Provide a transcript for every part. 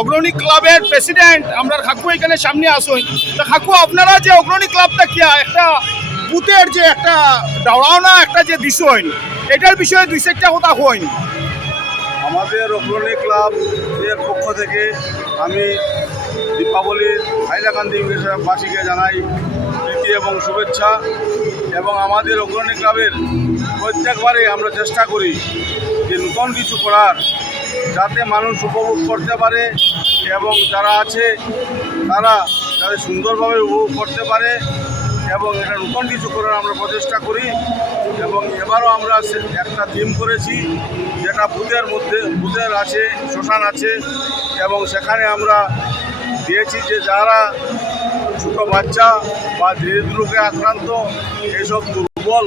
অগ্রণী ক্লাবের প্রেসিডেন্ট আমরা কাকু এখানে সামনে আসুন। তা কাকু, আপনারা যে অগ্রণী ক্লাবটা কি একটা বুথের যে একটা দাঁড়াওনা একটা যে বিষয়, এটার বিষয়ে দুই চারটা কথা হইন। আমাদের অগ্রণী ক্লাব এর পক্ষ থেকে আমি দীপাবলির হাইলাকান্দিবাসীকে জানাই প্রীতি এবং শুভেচ্ছা। এবং আমাদের অগ্রণী ক্লাবের প্রত্যেকবারে আমরা চেষ্টা করি যে নতুন কিছু করার, যাতে মানুষ উপভোগ করতে পারে এবং যারা আছে তারা যাতে সুন্দরভাবে উপভোগ করতে পারে এবং এটা নতুন কিছু করার আমরা প্রচেষ্টা করি। এবং এবারও আমরা একটা থিম করেছি, যেটা বুথের আছে, শ্মশান আছে, এবং সেখানে আমরা দিয়েছি যে যারা ছোটো বাচ্চা বা হৃদরোগে আক্রান্ত, এইসব দুর্বল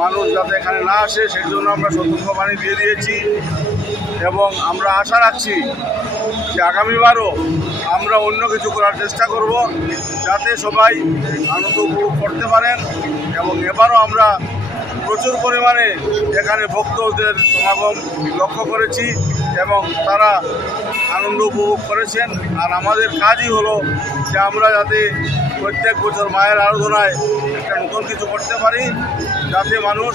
মানুষ যাতে এখানে না আসে সেই জন্য আমরা সতর্কবাণী দিয়ে দিয়েছি। এবং আমরা আশা রাখছি যে আগামীবারও আমরা অন্য কিছু করার চেষ্টা করব, যাতে সবাই আনন্দ উপভোগ করতে পারেন। এবং এবারও আমরা প্রচুর পরিমাণে এখানে ভক্তদের সমাগম লক্ষ্য করেছি এবং তারা আনন্দ উপভোগ করেছেন। আর আমাদের কাজই হলো যে আমরা যাতে প্রত্যেক বছর মায়ের আরাধনায় একটা নতুন কিছু করতে পারি, যাতে মানুষ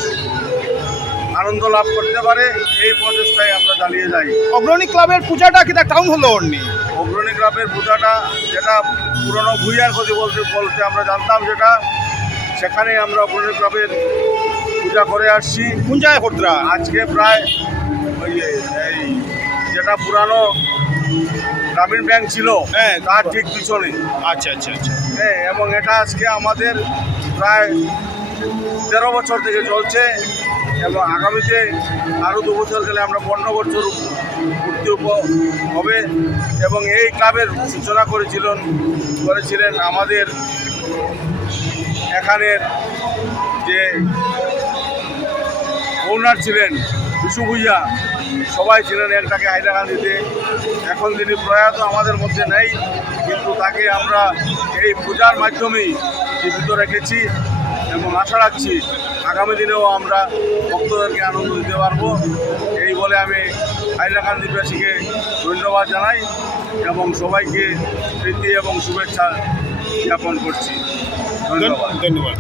আনন্দ লাভ করতে পারে, এই প্রচেষ্টায় আমরা চালিয়ে যাই। অগ্রণী ক্লাবের পূজাটা কি টাউন হলো? অগ্রণী ক্লাবের পূজাটা যেটা পুরনো ভুইয়ার কথা বলতে আমরা জানতাম, যেটা সেখানে আমরা অগ্রণী ক্লাবের পূজা করে আসছি। কোন জায়গায় করতরা? আজকে প্রায় এই যেটা পুরানো গ্রামীণ ব্যাংক ছিল, হ্যাঁ, তার ঠিক পিছনে। আচ্ছা আচ্ছা আচ্ছা। হ্যাঁ, এবং এটা আজকে আমাদের প্রায় 13 বছর থেকে চলছে এবং আগামীতে আরও 2 বছর গেলে আমরা 15 বছর পূর্তি হবে। এবং এই ক্লাবের সূচনা করেছিলেন আমাদের এখানের যে ওনার ছিলেন বিশু ভুইয়া, সবাই ছিলেন একটাকে হাইলাকান্দিতে। এখন তিনি প্রয়াত আমাদের মধ্যে নেই, কিন্তু তাকে আমরা এই পূজার মাধ্যমেই জীবিত রেখেছি এবং আশা রাখছি আগামী দিনেও আমরা ভক্তদেরকে আনন্দ দিতে পারবো। এই বলে আমি হাইলাকান্দিবাসীকে ধন্যবাদ জানাই এবং সবাইকে প্রীতি এবং শুভেচ্ছা জ্ঞাপন করছি। ধন্যবাদ। ধন্যবাদ।